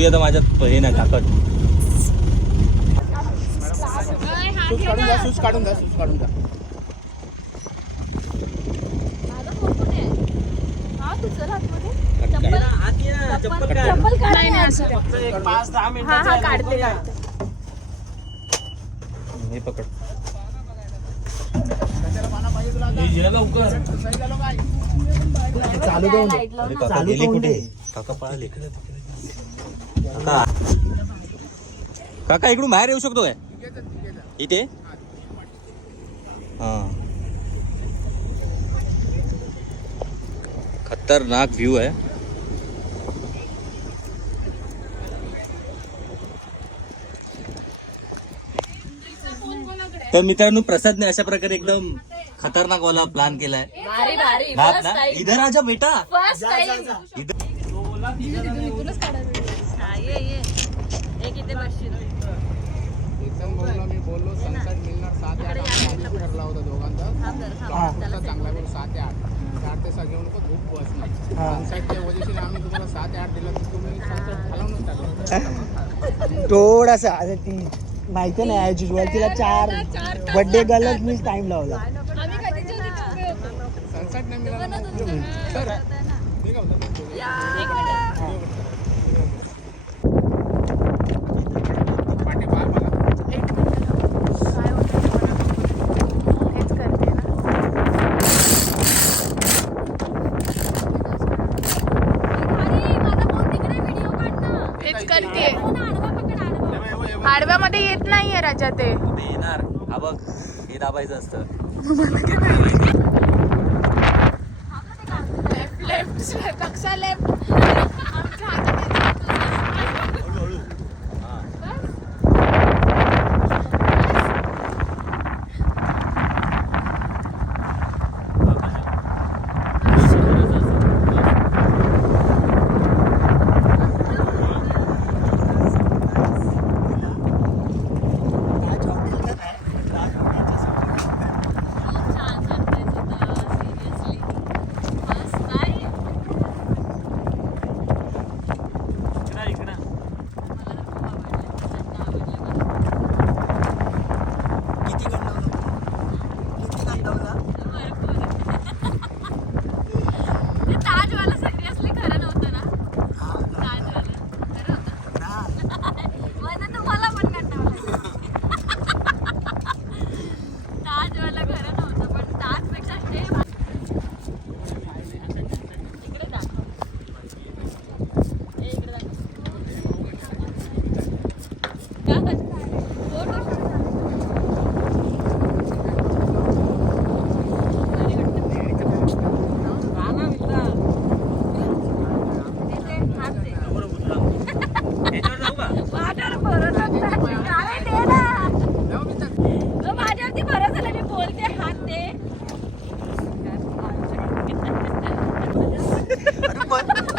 एवढी आता माझ्यात हे नाही ताकद. शूज काढून जा. चप्पल काढते. हे पकड. चालू देऊन अरे काका गेली कुठे? काका पळाले. काका इकडून बाहेर येऊ शकतो काय इथे? हा, खतरनाक व्ह्यू आहे. तर मित्रांनो प्रसादने अशा प्रकारे एकदम खतरनाक वाला प्लान केलाय. बाप ना, इधर आजा बेटा. इधर मी बोललो सनसेट मिळणार 7 ते 8 ठरला होता दोघांचा. चांगला वेळ 7 ते 8. 4 ते 6 घेऊन खूप बसणार. सनसेटच्या वजहशी आम्ही तुम्हाला 7 ते 8 दिलं तर तुम्ही सनसेट घालवूनच टाकलं. थोडासा आता ती माहिती नाही ॲज युजल तिला 4 बर्थडे गर्लच मीच टाइम लावला. सनसेट नाही मिळाला सर ठीक आहे. आडव्यामध्ये येत नाहीये राजा ते येणार. हा बघ, हे दाबायचं असतं. लेफ्ट कक्षा लेफ्ट.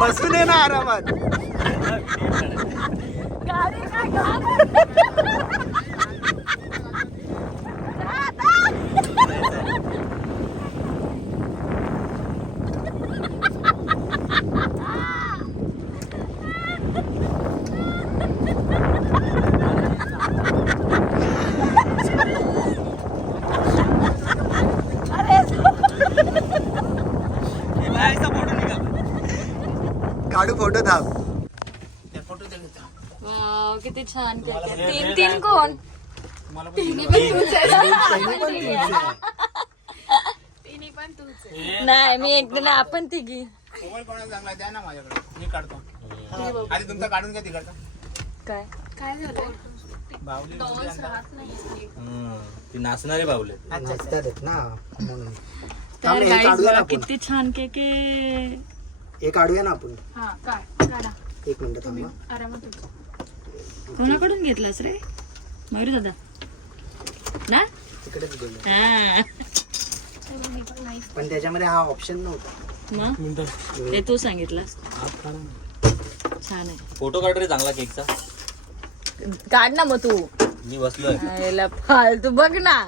बसून ये ना आरामात. काढू फोटो थांब. किती छान. तीन कोण? नाही मी एकदा नाही, आपण तिघी. मोबाईल कोणाला चांगला द्या ना माझ्याकडे, मी काढतो. आधी तुमचा काढून घ्या तिकडचा. काय काय झालं? ती नाचणारे बावले नाचतात ना म्हणून. तर गाईज बघा किती छान केक आहे. हे काढूया ना आपण. हा काय काढा. 1 मिनिट थांबा. आरामात. कोणाकडून घेतलास रे? मयूर दादा ना? तिकडेच गेलो. हा पण त्याच्यामध्ये हा ऑप्शन नव्हता. मग ते तू सांगितलास. छान आहे. फोटो काढ रे चांगला केकचा. काढ ना मग तू. मी बसलोय. याला फालतू बघ ना.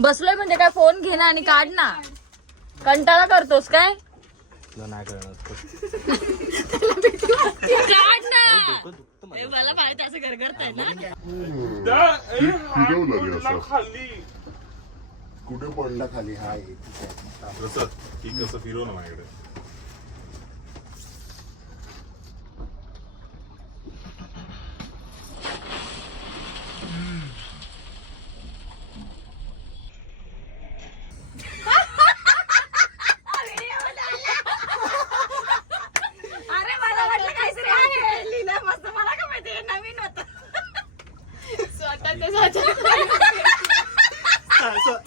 बसलोय म्हणजे काय फोन घे ना आणि काढ ना. कंटाळा करतोस काय? तुला नाही कळणार काढ ना. ए, मला माहिती असं गरगरताय ना. कुठे पडला खाली हा कसं फिरव ना माझ्याकडे. अरे मला वाटलं काहीतरी आहे. लिहिलंय मस्त. मला काय माहिती हे नवीन होतं.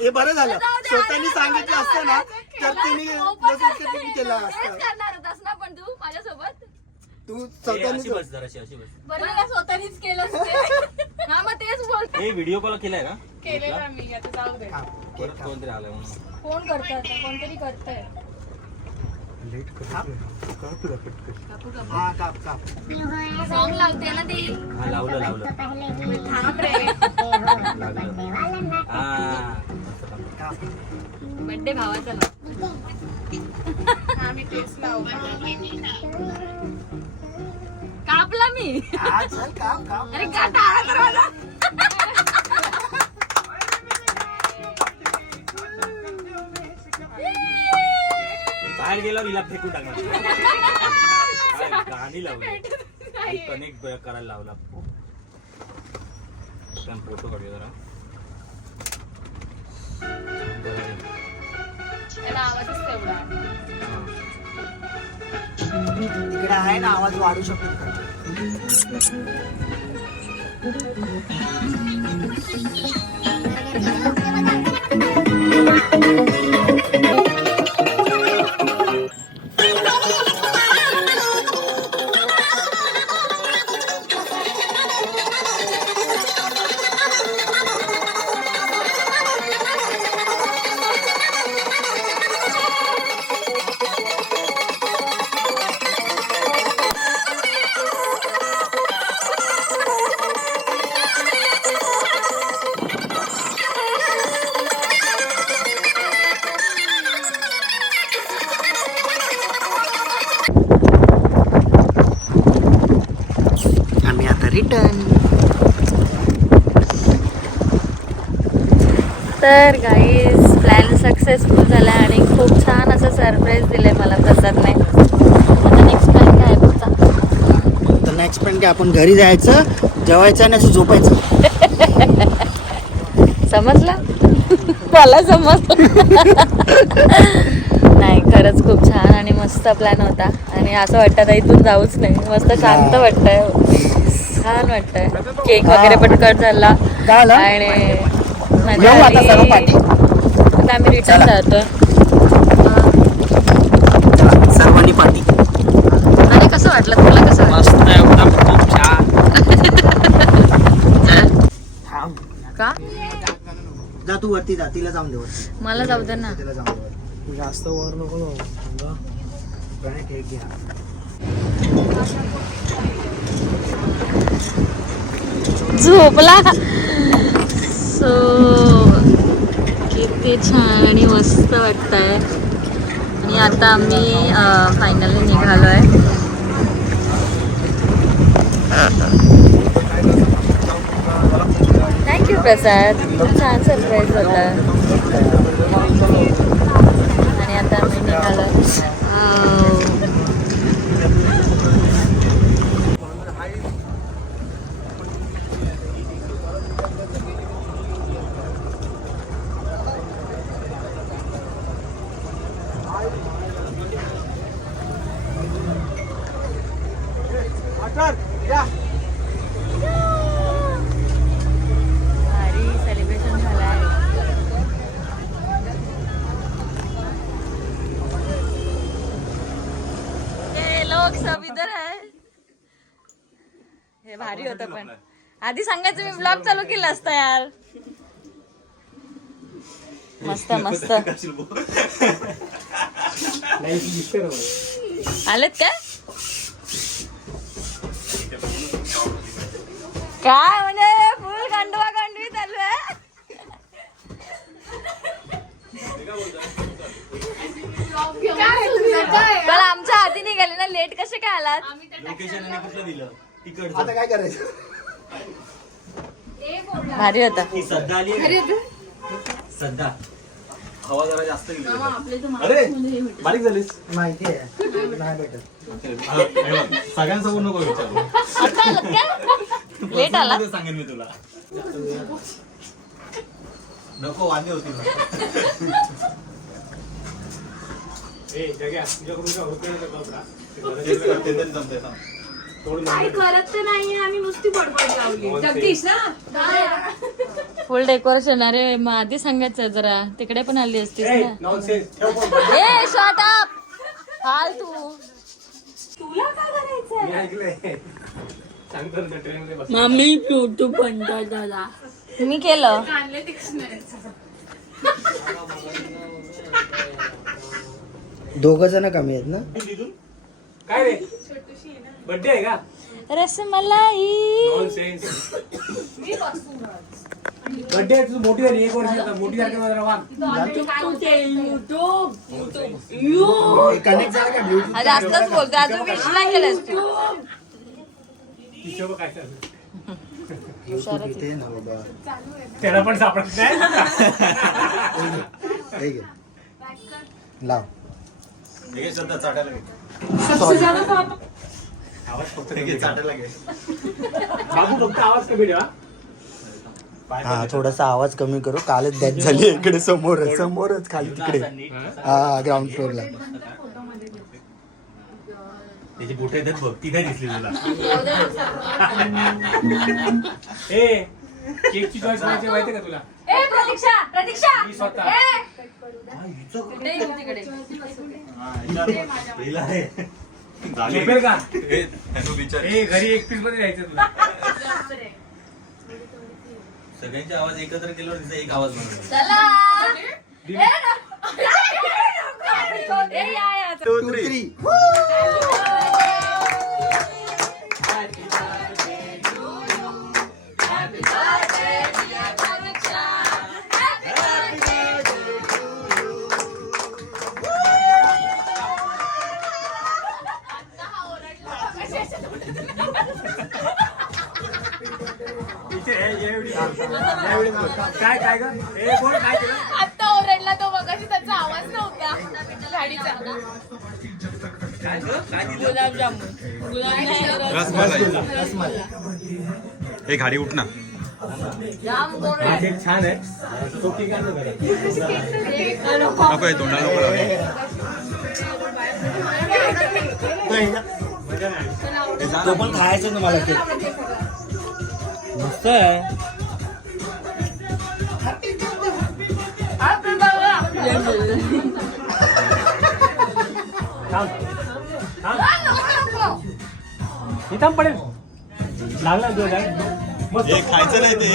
हे बरं झालं स्वतःनी सांगितलं असतं ना तर तिने केलं असतं. करणार होतास ना पण तू माझ्यासोबत. तू अशी स्वतःनी बस जराशी अशी बस. बरं का स्वतःनीच केलं असते. हा मग तेच बोलते. हे व्हिडिओ कॉल केलाय का केलेला मी आता जाऊ दे. परत कोणतरी आलाय म्हणून. फोन करतात कोणतरी करतंय. हा काप काप सॉंग लावते ना ती. हा लावलं लावलं थांब रे. लागलं. हा बर्थडे भावाचा लाव. हा मी तेच कापला मी. हा, चल काप काप अरे का टाळा तर माझा. बाहेर गेला हिला फेकून टाकणार. काय गाणी लावली कनेक्ट करायला लावला. फोटो काढूया जरा. त्याला आवाजच तेवढा. इकडे आहे ना आवाज वाढू शकतो. आम्ही आता रिटर्न. तर गाईज प्लॅन सक्सेसफुल झाला आणि खूप छान असं सरप्राईज दिलंय मला प्रसादने. आता नेक्स्ट प्लॅन काय आहे पुढचा? तर नेक्स्ट पण काय आपण घरी जायचं जेवायचं आणि असं झोपायचं. समजलं? मला समजलं. नाही खरंच खूप छान आणि मस्त प्लॅन होता आणि असं वाटतं आता इथून जाऊच नाही. मस्त शांत वाटतंय, छान वाटतंय. केक वगैरे पण कट झाला झालं? आणि मजा येऊ आता सर्व आली. पाठी. आता आम्ही रिटर्न जातोय. सर्वांनी पाठी. अरे कसं वाटलं तुला? कसं मस्त एकदम खूप छान. का? जा तू वरती जा, तिला जाऊन दे वरती. मला जाऊ दे ना. तिला जाऊन दे वरती. जास्त वर नको जाऊ. केक घ्या. झोपला. सो किती छान आणि मस्त वाटतंय. आणि आता आम्ही फायनली निघालोय. थँक्यू प्रसाद, खूप छान सरप्राईज होता. आणि आता आम्ही निघालो. भारी सेलिब्रेशन झालाय. ये लोग सब इधर है. हे भारी होतं पण आधी सांगायचं मी ब्लॉग चालू केला असता यार. मस्त मस्त आलेत काय? काय म्हणजे फुल गांडवा गांडवी चालू आहे. निघाले ना, लेट कसे काय आलात? लोकेशन आणि कुठलं दिलं तिकडचं. आता काय करायचं? भारी होता. ही सध्या आली आहे का? सध्या हवा जरा जास्त गेली. अरे बारीक झालीस. माहिती आहे नाही भेटत. सगळ्यांसमोर नको विचारू. लेट आला. सांगेन मी तुला. नको वांदे होती. फुल डेकोरेशन. अरे मग आधी सांगायचं जरा, तिकडे पण आली असतीस ना. ए शॉट अप हाल तू. मम्मी ब्लूटूथ बंद झाला. मी केलं. दोघ जण कमी आहेत ना. काय रे बर्थडे आहे का? रसमलाई. बर्थडे तुझी मोठी झाली, 1 वर्ष मोठी झाली जरा वाग. कनेक्ट झालं का ब्लूटूथ? जास्तच बोलतो. अजून विश नाही केलंस तू. तिच्यावर काय चालू? इथे ना बाबा. त्याला पण सापडत नाही. हे घे. लाव. चाटायला घे. आवाज फक्त चाटायला घे. बाबू फक्त आवाज कमी ठेवा. हा थोडासा आवाज कमी करू. कालच डेथ झाली इकडे समोरच खाली तिकडे. हा ग्राउंड फ्लोअरला. त्याची बोट येतात बघ. ती काय दिसली तुला? ए केकची चॉईस माहिती आहे का तुला? मी स्वतः झोपेल का? ए घरी 1 पीस मध्ये जायचं तुला. सगळ्यांचे आवाज एकत्र केल्यावर तिचा एक आवाज बनवला. Two three. काय काय ग? ए बोल काय केलं? आता ओरडला तो मगाशी, त्याचा आवाज नव्हता गाडीचा. काय ग? काय दिलं? गुलाबजामुन. हे गाडी उठ ना. हा केक छान आहे. तो केक आणतो घरात. नको आहे तोंडाला नको लावू. तो पण खायचा तुम्हाला केक. मस्त आहे. इथं पडेल. लागला तुझ्या मस्त. हे खायचं नाही ते.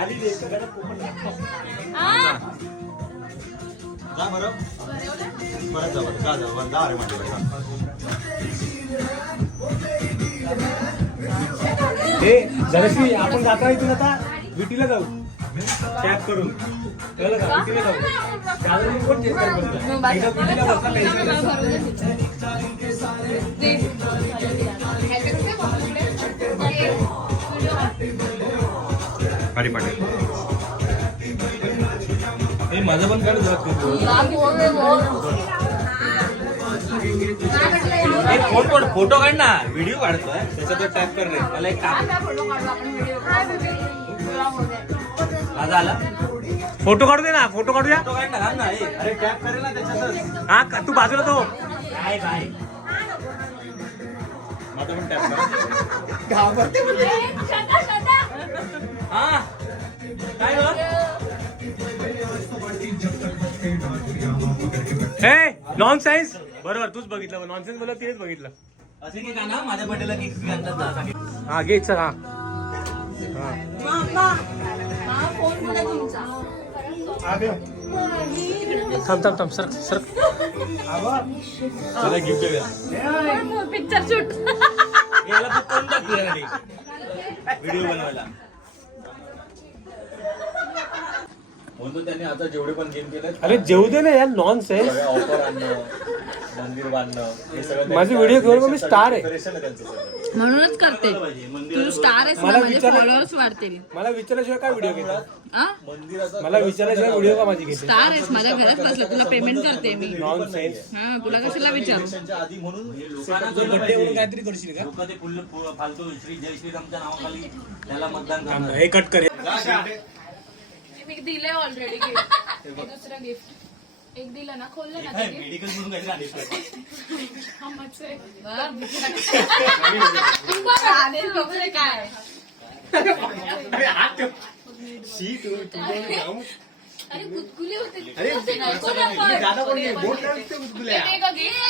आली रे, सगळ्यांना पोपट लागतो. जा बरं. परत जा बरं. जा अरे माझ्या. हे जराशी आपण जाता इथून आता विटीला जाऊ. टॅप करून कळलं का? विटीला जाऊ. त्यावेळी कोण चेक करत बसला? एकदा विटीला बसला टेन्शन नसतं. गाडी पाठव. हे माझं पण काढ जरा खूप. फोटो काढ ना. व्हिडिओ काढतोय त्याच्यात टॅप कर रे. मला एक काम. माझा आला. फोटो काढू दे ना. फोटो काढूया. फोटो काढ ना. ना हे. अरे टॅप करेल ना त्याच्यातच. हा तू बाजूला तो. काय काय माझं पण टॅप कर. घाबरते. हा काय ग? हे नॉन सायन्स. बरोबर तूच बघितलं. नॉन सायन्स बोलला तिनेच बघितलं. असे की का ना माझ्या बर्थडेला केक आणतात. हा घे चल. हा थांब सर सर. त्याला गिफ्ट द्या. Picture shoot. याला बुक करून टाक तुझ्यासाठी व्हिडिओ बनवायला. म्हणतो त्यांनी आता जेवढे पण गेम केले. अरे जेवू दे ना यार. Non sense. ऑफर आणणं मंदिर बांधणं हे सगळं माझे व्हिडिओ घेऊन मी स्टार आहे. preparation आहे त्यांचं सगळं. म्हणूनच करते तू स्टार आहेस ना, माझे फॉलोअर्स वाढतील. मला विचारल्याशिवाय काय व्हिडिओ घेतात? आ? मला विचारल्याशिवाय व्हिडिओ का माझी घेते? स्टार आहेस, माझ्या घरात बसलं, तुला पेमेंट करते मी. नॉनसेन्स. हा, तुला कशाला विचार? त्यांच्या आधी म्हणून लोकांना काहीतरी करशील का? लोक ते फालतू जय श्रीरामच्या नावाखाली त्याला मतदान करणार. हे कट कर. मी दिले ऑलरेडी गिफ्ट. दुसरं गिफ्ट एक दिलं ना, खोललं ना ते gift. मेडिकल म्हणून काहीतरी आणलीस पाहिजे. How much आहे? आदेश वगैरे काय? अरे गुदगुले होते. अरे, ते नको ना पण. दादा कोण आहे? बोट लावून ते गुदगुल्या. ते का gift?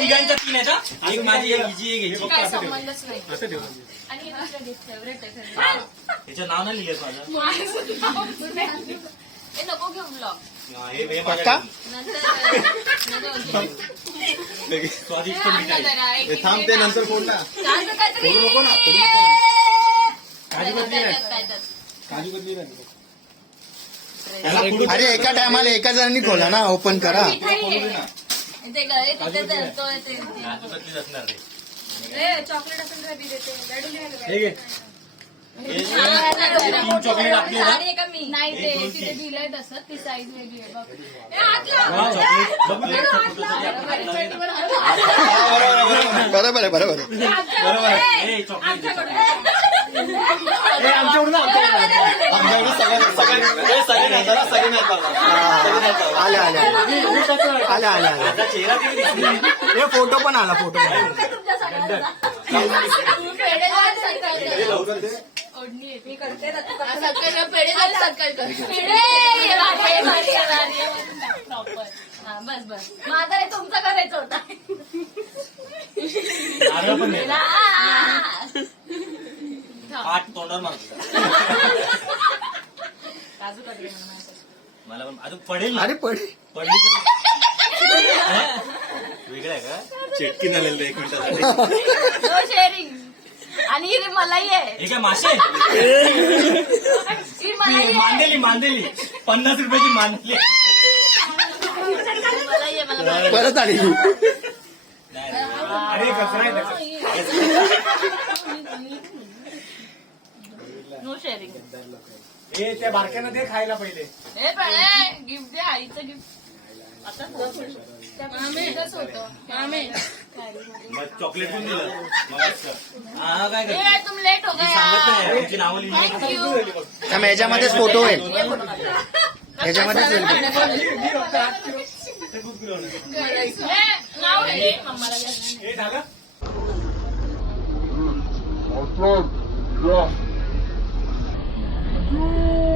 तिघांच्या 3 आहेत हा. एक माझी एक हिची एक ह्याची. काय संबंधच नाही. असं ठेव. आणि हे दुसरं गिफ्ट फेवरेट आहे favorite. हा. त्याचं नाव नाही लिहिलं माझं. माझं नाव नाही. हे नको घेऊ ब्लॉग. हा, हे माझ्या पक्का? स्वादिष्ट मिठाई. थांब ते नंतर फोन टाक. काजू कतली नाही. अरे एका टायमाला एका जणांनी खोला ना, ओपन करा. काजूकतलीच असणार रे. चॉकलेट असेल तर देते. लाडू लिहायला हे घे. हे 3 चॉकलेट आपली ना. नाही ते तिथे दिलंय तसं, ती साईज वेगळी आहे बघ. हे हात लाव. हा, चॉकलेट बघू दे. बरोबर आहे, बरोबर आहे. बरोबर आहे. हे चॉकलेट दे. आमच्याकडे आले आले आले आले आले. माझा चेहरा किती दिसतो. हे फोटो पण आला, फोटो पण आला. पेढे जायला सकाळी. ओढणी आहे. मी करते ना, तू कर. सकाळी पेढे जायला सकाळी कर. पेढे. हे बाबा, हे भारी आहे, भारी आहे. Proper. हा, बस बस. माझा हे तुमचा करायचा होता. नारळ पण दे. थांब. पाठ तोंडावर मारतो. काजू कतली म्हणून असं. मला पण अजून पडेल ना. अरे पडे. पडली तर वेगळं आहे का? चेटकी झालेलं 1 मिनिटासाठी. No sharing. आणि ही मलाई आहे. हे काय मासे? ही मलाई आहे. मांदेली 50 रुपयाची मांदेली. मलाई आहे मला. परत आली. अरे कचरा आहे त्याचा. No sharing. हे त्या बारक्यानं दे खायला पहिले. हे पळे गिफ्ट दे, आईचं गिफ्ट. आता त्याच होतं. मग चॉकलेट पण दिलं. हा काय करते? हे तुम लेट हो सांगत गया. नाही तुमची नावं लिहिली. थँक्यू. त्यामुळे ह्याच्यामध्येच फोटो होईल, ह्याच्यामध्येच होईल. नाव आहे मम्माला द्या. हे झालं. Awesome. Yeah.